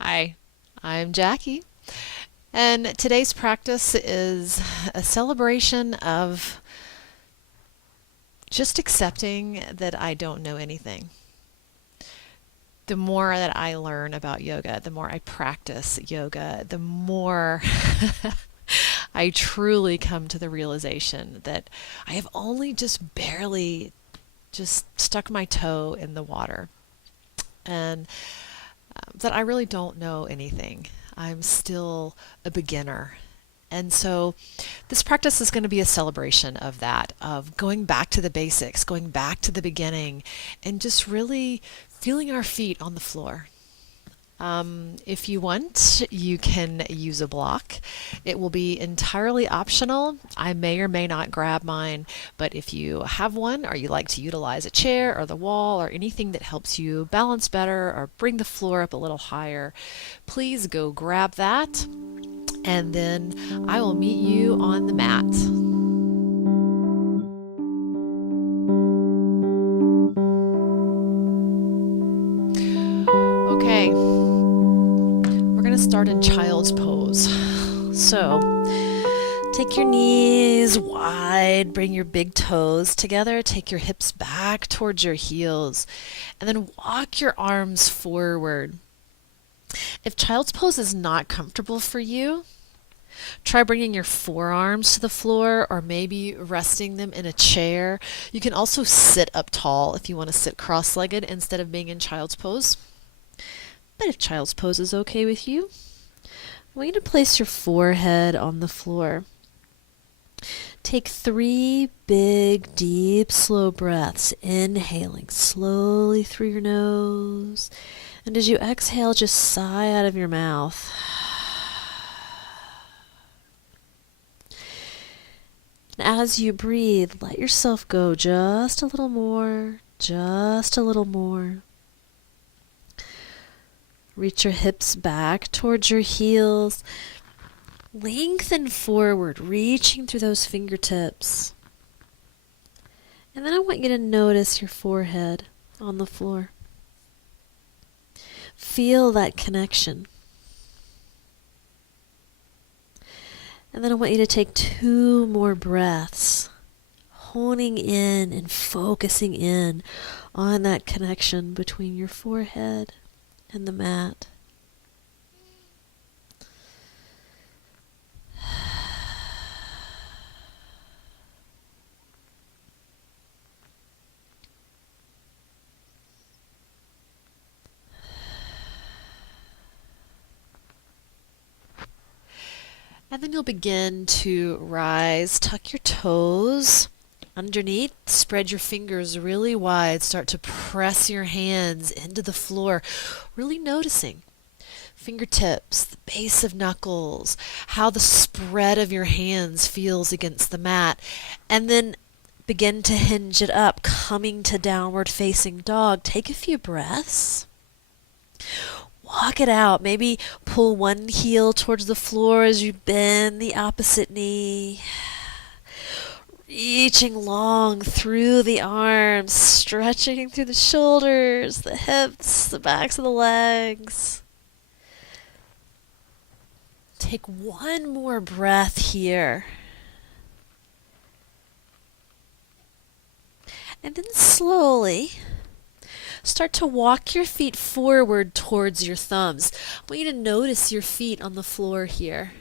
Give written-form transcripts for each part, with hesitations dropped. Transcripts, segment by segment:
Hi, I'm Jackie, and today's practice is a celebration of just accepting that I don't know anything. The more that I learn about yoga, the more I practice yoga, the more I truly come to the realization that I have only just barely just stuck my toe in the water and that I really don't know anything. I'm still a beginner. And so this practice is going to be a celebration of that, of going back to the basics, going back to the beginning, and just really feeling our feet on the floor. If you want, you can use a block. It will be entirely optional. I may or may not grab mine, but if you have one or you like to utilize a chair or the wall or anything that helps you balance better or bring the floor up a little higher, please go grab that, and then I will meet you on the mat. Okay, we're going to start in child's pose. So, take your knees wide, bring your big toes together, take your hips back towards your heels, and then walk your arms forward. If child's pose is not comfortable for you, try bringing your forearms to the floor or maybe resting them in a chair. You can also sit up tall if you want to sit cross legged instead of being in child's pose. But if child's pose is okay with you, I want you to place your forehead on the floor. Take 3 big, deep, slow breaths, inhaling slowly through your nose. And as you exhale, just sigh out of your mouth. And as you breathe, let yourself go just a little more, just a little more. Reach your hips back towards your heels. Lengthen forward, reaching through those fingertips. And then I want you to notice your forehead on the floor. Feel that connection. And then I want you to take 2 more breaths, honing in and focusing in on that connection between your forehead and the mat. And then you'll begin to rise, tuck your toes underneath, spread your fingers really wide, start to press your hands into the floor, really noticing fingertips, the base of knuckles, how the spread of your hands feels against the mat, and then begin to hinge it up, coming to downward facing dog. Take a few breaths. Walk it out. Maybe pull one heel towards the floor as you bend the opposite knee. Reaching long through the arms, stretching through the shoulders, the hips, the backs of the legs. Take one more breath here. And then slowly start to walk your feet forward towards your thumbs. I want you to notice your feet on the floor here.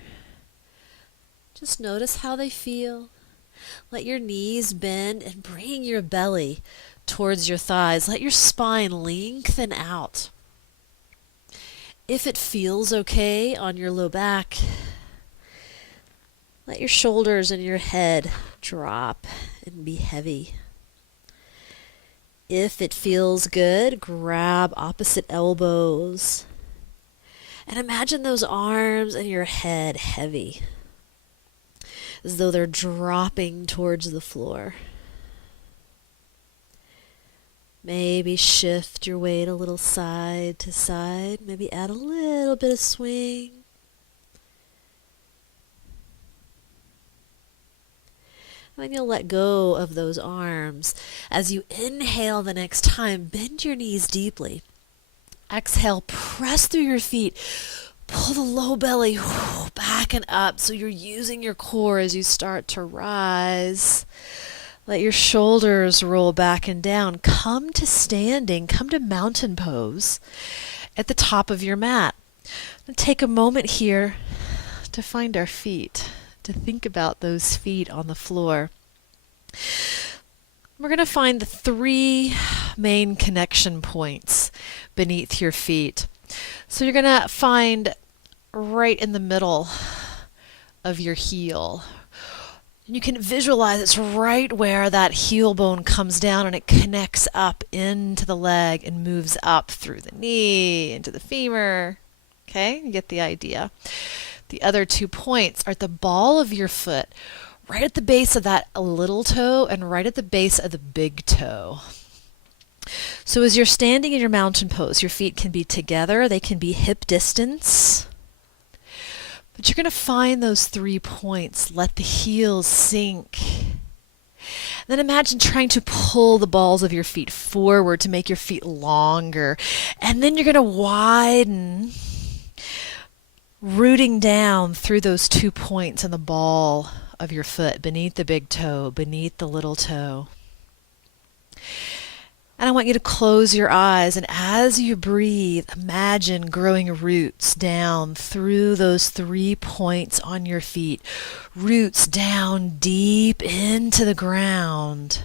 Just notice how they feel. Let your knees bend and bring your belly towards your thighs. Let your spine lengthen out. If it feels okay on your low back, let your shoulders and your head drop and be heavy. If it feels good, grab opposite elbows. And imagine those arms and your head heavy, as though they're dropping towards the floor. Maybe shift your weight a little side to side. Maybe add a little bit of swing. And then you'll let go of those arms. As you inhale the next time, bend your knees deeply. Exhale, press through your feet. Pull the low belly back and up so you're using your core as you start to rise. Let your shoulders roll back and down. Come to standing, come to mountain pose at the top of your mat. Take a moment here to find our feet, to think about those feet on the floor. We're going to find the 3 main connection points beneath your feet. So you're going to find right in the middle of your heel. And you can visualize it's right where that heel bone comes down and it connects up into the leg and moves up through the knee, into the femur. Okay, you get the idea. The other 2 points are at the ball of your foot, right at the base of that little toe and right at the base of the big toe. So as you're standing in your mountain pose, your feet can be together, they can be hip distance. But you're going to find those 3 points. Let the heels sink. Then imagine trying to pull the balls of your feet forward to make your feet longer. And then you're going to widen, rooting down through those 2 points in the ball of your foot, beneath the big toe, beneath the little toe. And I want you to close your eyes, and as you breathe, imagine growing roots down through those 3 points on your feet. Roots down deep into the ground,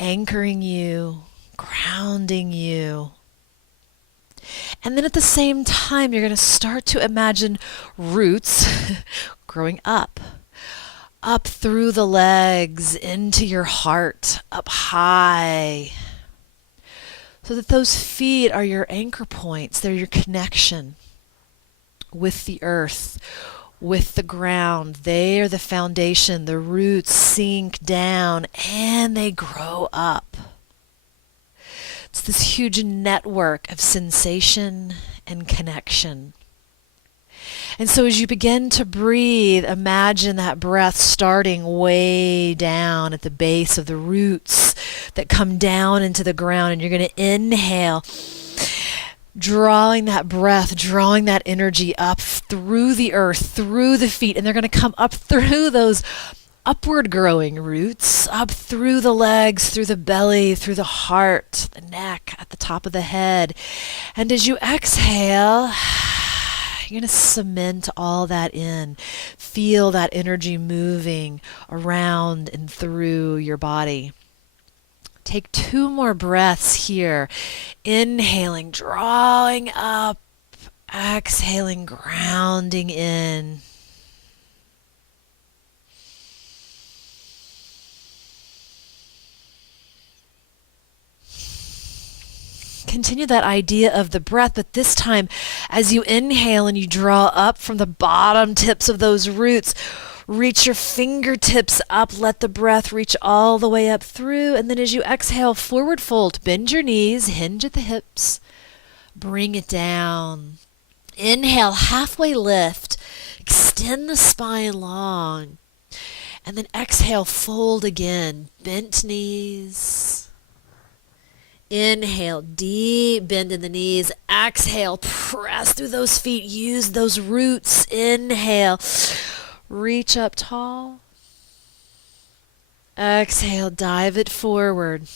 anchoring you, grounding you. And then at the same time, you're going to start to imagine roots growing up through the legs, into your heart, up high, so that those feet are your anchor points. They're your connection with the earth, with the ground. They are the foundation. The roots sink down and they grow up. It's this huge network of sensation and connection. And so as you begin to breathe, imagine that breath starting way down at the base of the roots that come down into the ground. And you're going to inhale, drawing that breath, drawing that energy up through the earth, through the feet. And they're going to come up through those upward growing roots, up through the legs, through the belly, through the heart, the neck, at the top of the head. And as you exhale, you're going to cement all that in. Feel that energy moving around and through your body. Take 2 more breaths here. Inhaling, drawing up. Exhaling, grounding in. Continue that idea of the breath, but this time as you inhale and you draw up from the bottom tips of those roots, reach your fingertips up, let the breath reach all the way up through, and then as you exhale, forward fold, bend your knees, hinge at the hips, bring it down. Inhale, halfway lift, extend the spine long, and then exhale, fold again, bent knees. Inhale, deep bend in the knees. Exhale, press through those feet. Use those roots. Inhale, reach up tall. Exhale, dive it forward.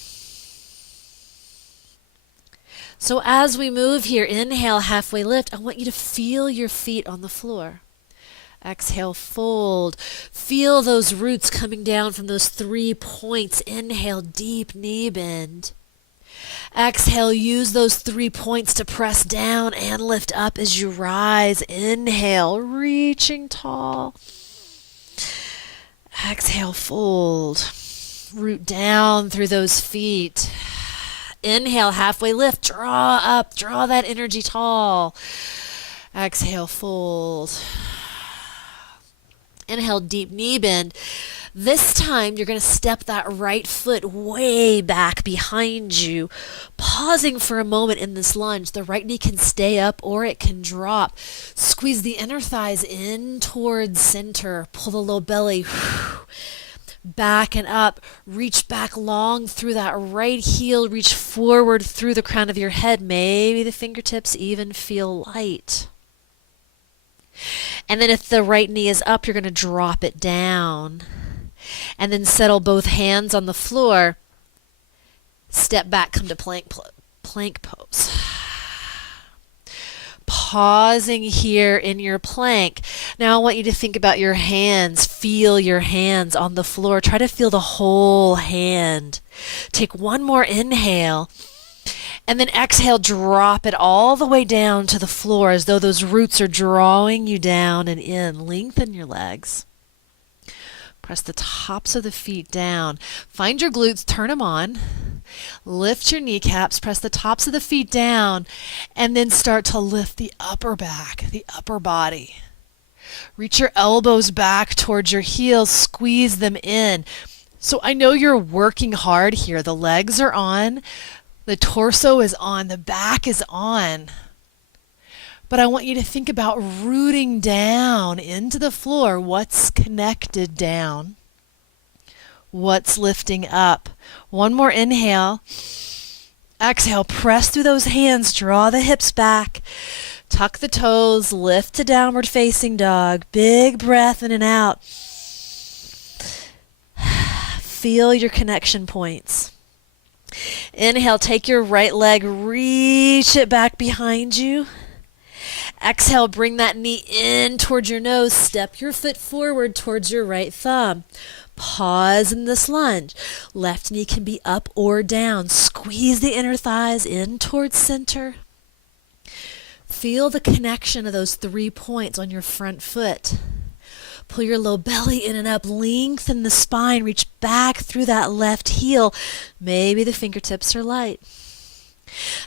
So as we move here, inhale, halfway lift. I want you to feel your feet on the floor. Exhale, fold. Feel those roots coming down from those 3 points. Inhale, deep knee bend. Exhale, use those 3 points to press down and lift up as you rise. Inhale, reaching tall. Exhale, fold. Root down through those feet. Inhale, halfway lift. Draw up. Draw that energy tall. Exhale, fold. Inhale, deep knee bend. This time, you're going to step that right foot way back behind you, pausing for a moment in this lunge. The right knee can stay up or it can drop. Squeeze the inner thighs in towards center. Pull the low belly Back and up. Reach back long through that right heel. Reach forward through the crown of your head. Maybe the fingertips even feel light. And then if the right knee is up, you're going to drop it down. And then settle both hands on the floor. Step back, come to plank pose. Pausing here in your plank. Now I want you to think about your hands. Feel your hands on the floor. Try to feel the whole hand. Take one more inhale. And then exhale, drop it all the way down to the floor as though those roots are drawing you down and in. Lengthen your legs. Press the tops of the feet down. Find your glutes, turn them on. Lift your kneecaps, press the tops of the feet down, and then start to lift the upper back, the upper body. Reach your elbows back towards your heels, squeeze them in. So I know you're working hard here. The legs are on, the torso is on, the back is on. But I want you to think about rooting down into the floor. What's connected down? What's lifting up? One more inhale. Exhale, press through those hands, draw the hips back. Tuck the toes, lift to downward facing dog. Big breath in and out. Feel your connection points. Inhale, take your right leg, reach it back behind you. Exhale, bring that knee in towards your nose. Step your foot forward towards your right thumb. Pause in this lunge. Left knee can be up or down. Squeeze the inner thighs in towards center. Feel the connection of those 3 points on your front foot. Pull your low belly in and up. Lengthen the spine. Reach back through that left heel. Maybe the fingertips are light.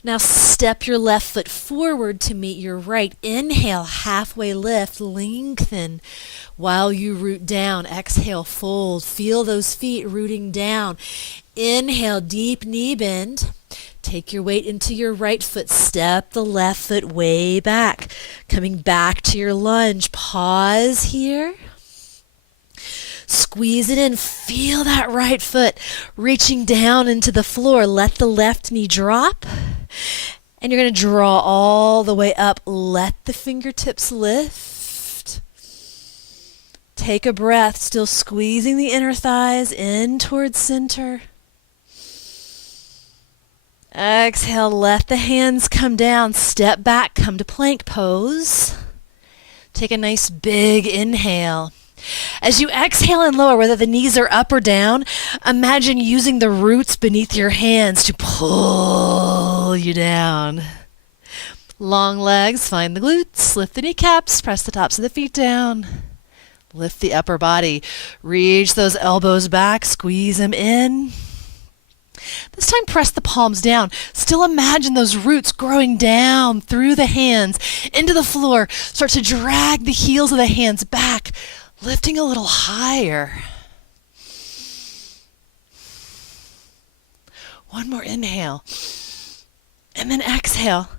Now step your left foot forward to meet your right. Inhale, halfway lift, lengthen while you root down. Exhale, fold. Feel those feet rooting down. Inhale, deep knee bend. Take your weight into your right foot. Step the left foot way back. Coming back to your lunge. Pause here. Squeeze it in. Feel that right foot reaching down into the floor. Let the left knee drop. And you're going to draw all the way up. Let the fingertips lift. Take a breath, still squeezing the inner thighs in towards center. Exhale, let the hands come down. Step back, come to plank pose. Take a nice big inhale. As you exhale and lower, whether the knees are up or down, imagine using the roots beneath your hands to pull you down. Long legs, find the glutes, lift the kneecaps, press the tops of the feet down. Lift the upper body. Reach those elbows back, squeeze them in. This time press the palms down. Still imagine those roots growing down through the hands into the floor. Start to drag the heels of the hands back, lifting a little higher. One more inhale. And then exhale.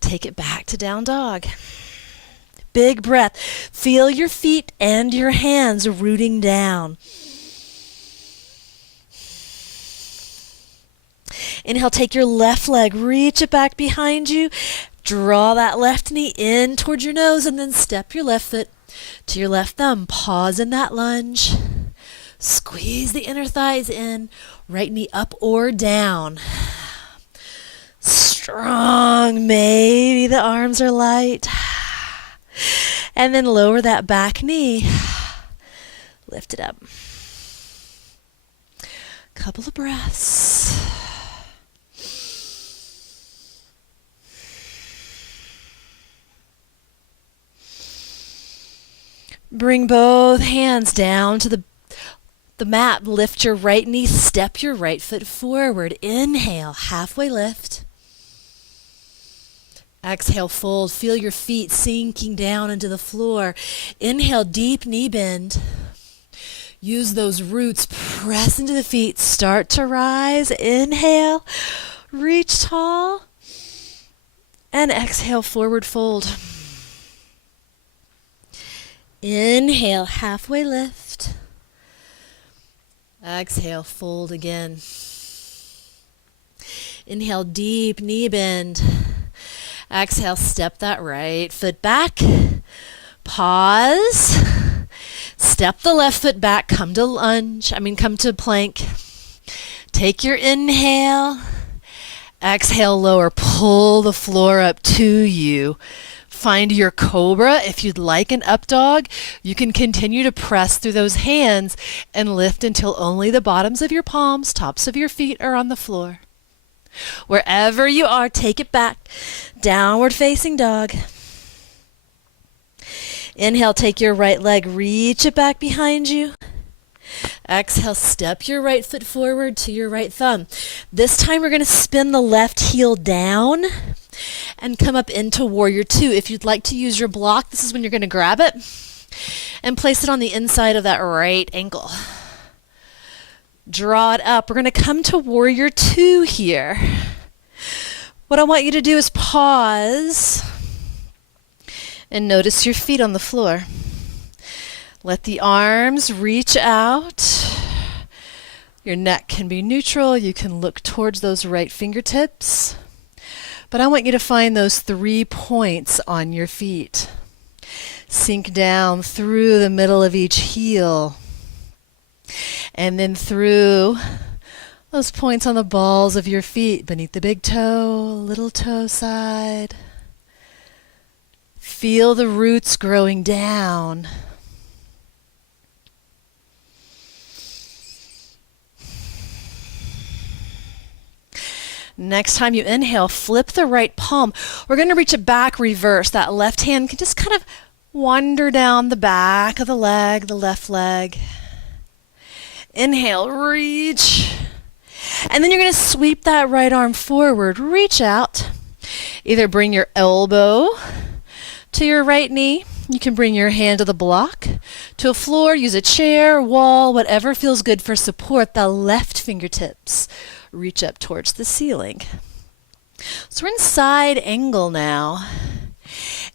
Take it back to down dog. Big breath. Feel your feet and your hands rooting down. Inhale, take your left leg, reach it back behind you. Draw that left knee in towards your nose and then step your left foot to your left thumb. Pause in that lunge. Squeeze the inner thighs in. Right knee up or down. Strong. Maybe the arms are light. And then lower that back knee. Lift it up. Couple of breaths. Bring both hands down to the mat. Lift your right knee. Step your right foot forward. Inhale, halfway lift. Exhale, fold. Feel your feet sinking down into the floor. Inhale, deep knee bend. Use those roots. Press into the feet. Start to rise. Inhale, reach tall. And exhale, forward fold. Inhale, halfway lift. Exhale, fold again. Inhale, deep knee bend. Exhale, step that right foot back. Pause. Step the left foot back. Come to plank. Take your inhale. Exhale, lower. Pull the floor up to you. Find your cobra. If you'd like an up dog, you can continue to press through those hands and lift until only the bottoms of your palms, tops of your feet are on the floor. Wherever you are, take it back. Downward facing dog. Inhale, take your right leg, reach it back behind you. Exhale, step your right foot forward to your right thumb. This time we're going to spin the left heel down and come up into warrior two. If you'd like to use your block, this is when you're going to grab it and place it on the inside of that right ankle. Draw it up. We're going to come to warrior two here. What I want you to do is pause and notice your feet on the floor. Let the arms reach out. Your neck can be neutral. You can look towards those right fingertips. But I want you to find those 3 points on your feet. Sink down through the middle of each heel. And then through those points on the balls of your feet, beneath the big toe, little toe side. Feel the roots growing down. Next time you inhale, flip the right palm. We're going to reach it back, reverse. That left hand can just kind of wander down the back of the leg, the left leg. Inhale, reach. And then you're going to sweep that right arm forward. Reach out. Either bring your elbow to your right knee. You can bring your hand to the block, to a floor, use a chair, wall, whatever feels good for support. The left fingertips reach up towards the ceiling. So we're in side angle now.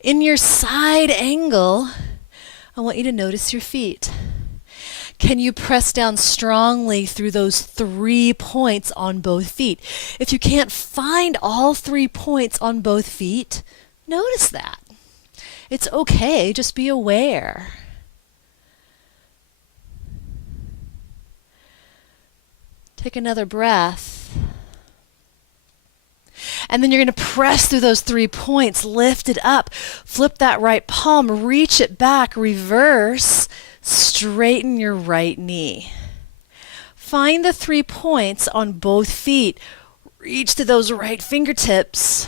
In your side angle, I want you to notice your feet. Can you press down strongly through those 3 points on both feet? If you can't find all 3 points on both feet, notice that. It's okay, just be aware. Take another breath. And then you're going to press through those 3 points, lift it up, flip that right palm, reach it back, reverse, straighten your right knee. Find the 3 points on both feet, reach to those right fingertips,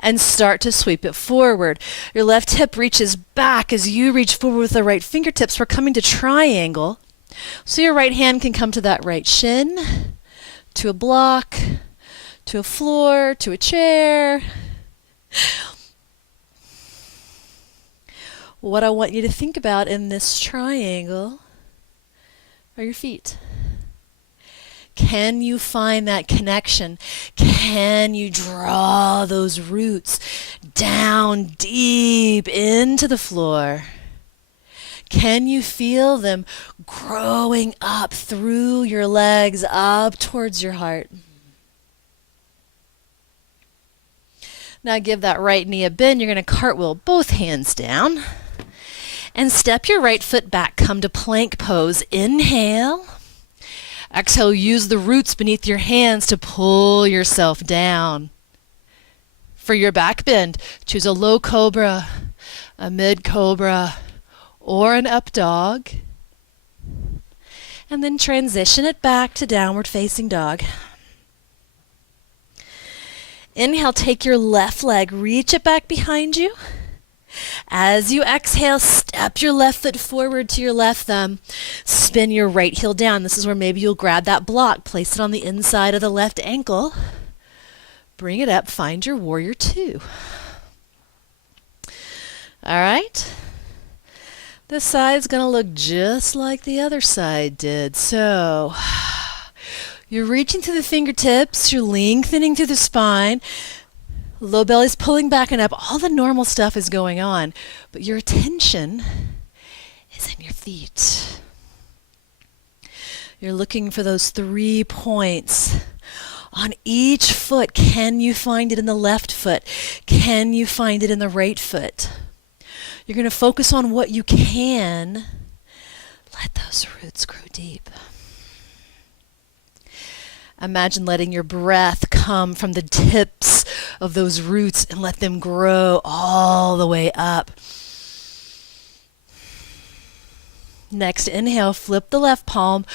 and start to sweep it forward. Your left hip reaches back as you reach forward with the right fingertips. We're coming to triangle. So your right hand can come to that right shin, to a block, to a floor, to a chair. What I want you to think about in this triangle are your feet. Can you find that connection? Can you draw those roots down deep into the floor? Can you feel them growing up through your legs, up towards your heart? Now give that right knee a bend. You're going to cartwheel both hands down. And step your right foot back. Come to plank pose. Inhale. Exhale, use the roots beneath your hands to pull yourself down. For your back bend, choose a low cobra, a mid cobra, or an up dog. And then transition it back to downward facing dog. Inhale, take your left leg, reach it back behind you. As you exhale, step your left foot forward to your left thumb. Spin your right heel down. This is where maybe you'll grab that block, place it on the inside of the left ankle. Bring it up, find your warrior two. All right. This side's going to look just like the other side did. So you're reaching through the fingertips, you're lengthening through the spine. Low belly's pulling back and up. All the normal stuff is going on, but your attention is in your feet. You're looking for those 3 points. On each foot, can you find it in the left foot? Can you find it in the right foot? You're going to focus on what you can. Let those roots grow deep. Imagine letting your breath come from the tips of those roots and let them grow all the way up. Next, inhale, flip the left palm,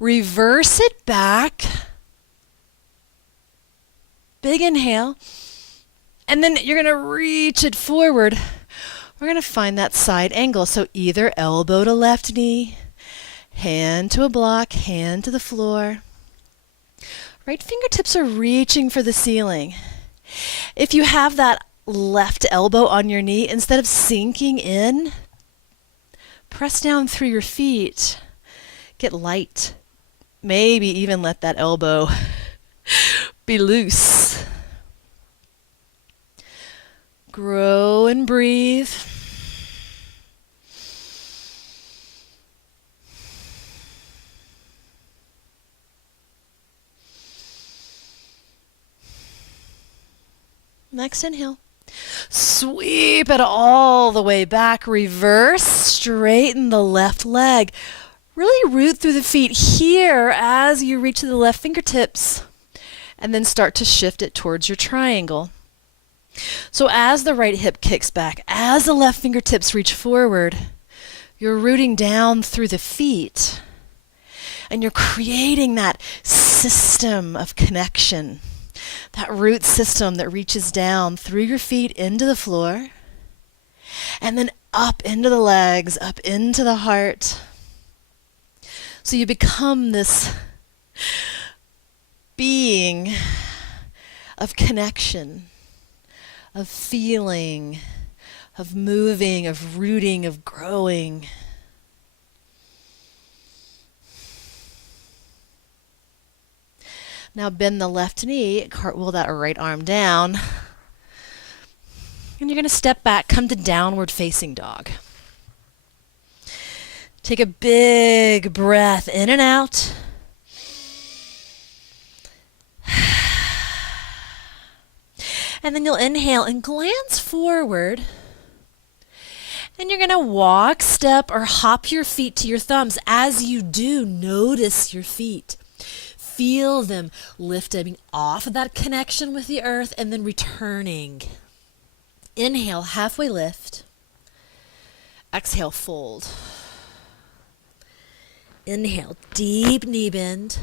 reverse it back. Big inhale. And then you're going to reach it forward. We're going to find that side angle. So either elbow to left knee, hand to a block, hand to the floor. Right fingertips are reaching for the ceiling. If you have that left elbow on your knee, instead of sinking in, press down through your feet. Get light. Maybe even let that elbow be loose. Grow and breathe. Next inhale. Sweep it all the way back. Reverse. Straighten the left leg. Really root through the feet here as you reach to the left fingertips. And then start to shift it towards your triangle. So as the right hip kicks back, as the left fingertips reach forward, you're rooting down through the feet. And you're creating that system of connection. That root system that reaches down through your feet into the floor. And then up into the legs, up into the heart. So you become this being of connection, of feeling, of moving, of rooting, of growing. Now bend the left knee, cartwheel that right arm down. And you're going to step back, come to downward facing dog. Take a big breath in and out. And then you'll inhale and glance forward. And you're going to walk, step, or hop your feet to your thumbs. As you do, notice your feet. Feel them lifting off of that connection with the earth and then returning. Inhale, halfway lift. Exhale, fold. Inhale, deep knee bend.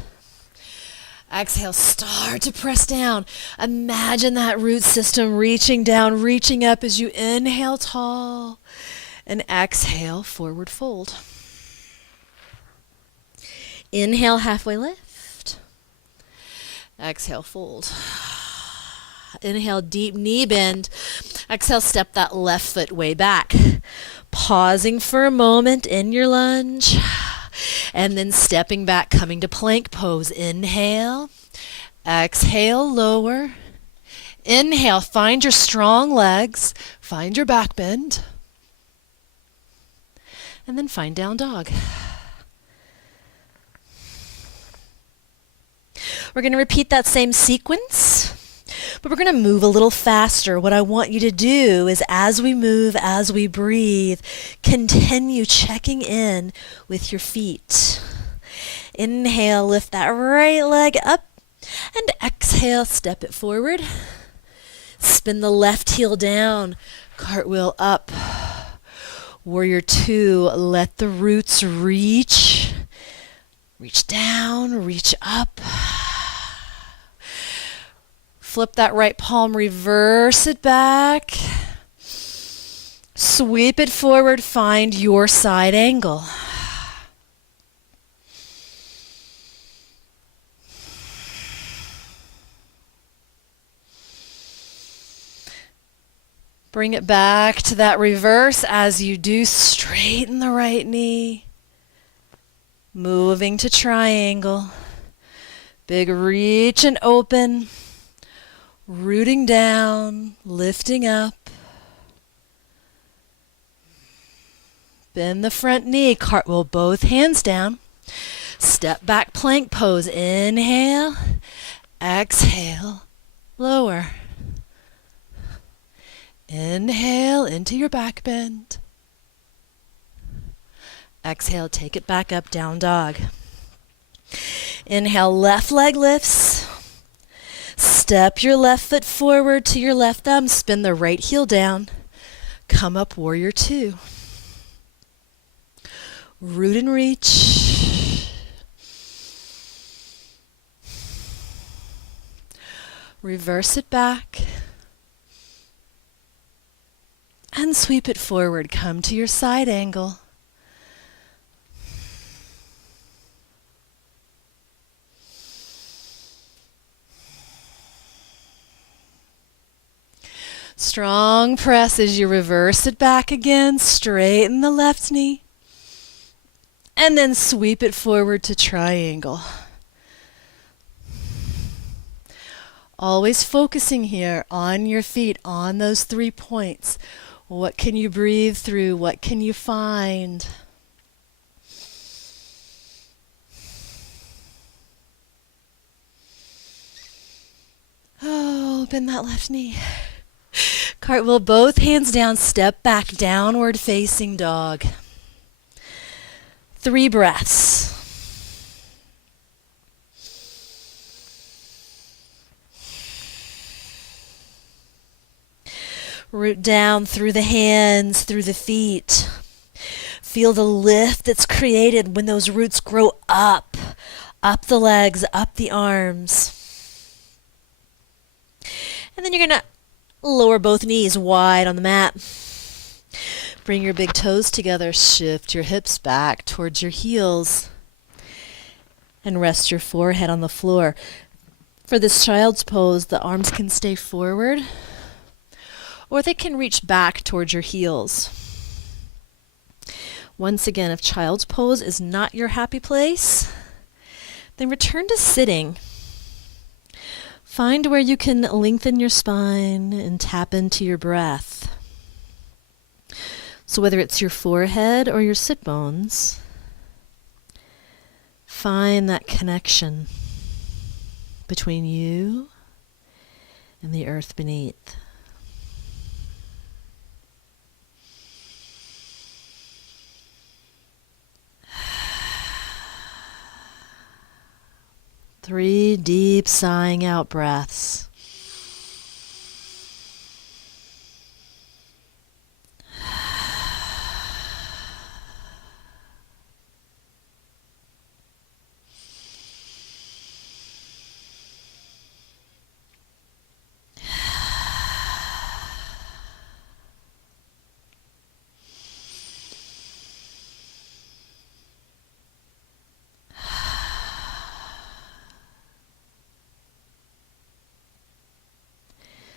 Exhale, start to press down. Imagine that root system reaching down, reaching up as you inhale tall. And exhale, forward fold. Inhale, halfway lift. Exhale, fold. Inhale, deep knee bend. Exhale, step that left foot way back. Pausing for a moment in your lunge. And then stepping back, coming to plank pose. Inhale. Exhale, lower. Inhale, find your strong legs. Find your back bend. And then find down dog. We're going to repeat that same sequence, but we're going to move a little faster. What I want you to do is as we move, as we breathe, continue checking in with your feet. Inhale, lift that right leg up, and exhale, step it forward. Spin the left heel down, cartwheel up. Warrior two, let the roots reach. Reach down, reach up. Flip that right palm, reverse it back. Sweep it forward, find your side angle. Bring it back to that reverse. As you do, straighten the right knee. Moving to triangle. Big reach and open. Rooting down, lifting up. Bend the front knee, cartwheel both hands down. Step back plank pose. Inhale, exhale, lower. Inhale into your back bend. Exhale, take it back up, down dog. Inhale, left leg lifts. Step your left foot forward to your left thumb. Spin the right heel down. Come up, warrior two. Root and reach. Reverse it back. And sweep it forward. Come to your side angle. Strong press as you reverse it back again. Straighten the left knee. And then sweep it forward to triangle. Always focusing here on your feet, on those 3 points. What can you breathe through? What can you find? Oh, bend that left knee. Cartwheel, both hands down, step back, downward facing dog. 3 breaths. Root down through the hands, through the feet. Feel the lift that's created when those roots grow up the legs, up the arms. And then you're going to lower both knees wide on the mat. Bring your big toes together. Shift your hips back towards your heels. And rest your forehead on the floor. For this child's pose, the arms can stay forward, or they can reach back towards your heels. Once again, if child's pose is not your happy place, then return to sitting. Find where you can lengthen your spine and tap into your breath. So whether it's your forehead or your sit bones, find that connection between you and the earth beneath. Three deep sighing out breaths.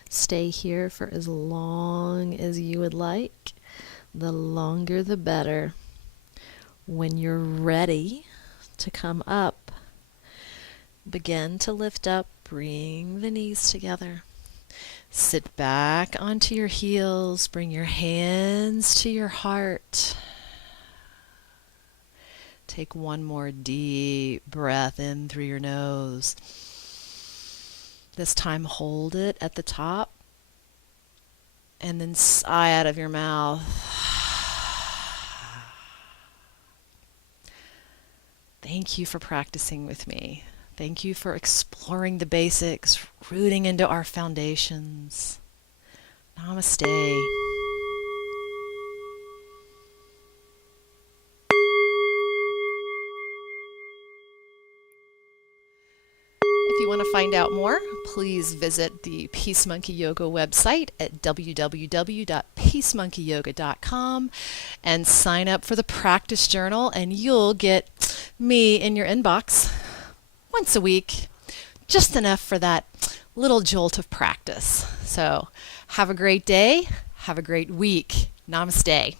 Stay here for as long as you would like. The longer the better. When you're ready to come up, begin to lift up, bring the knees together. Sit back onto your heels, bring your hands to your heart. Take one more deep breath in through your nose. This time hold it at the top and then sigh out of your mouth. Thank you for practicing with me. Thank you for exploring the basics, rooting into our foundations. Namaste. If you want to find out more, please visit the Peace Monkey Yoga website at www.peacemonkeyyoga.com and sign up for the practice journal, and you'll get me in your inbox once a week, just enough for that little jolt of practice. So have a great day. Have a great week. Namaste.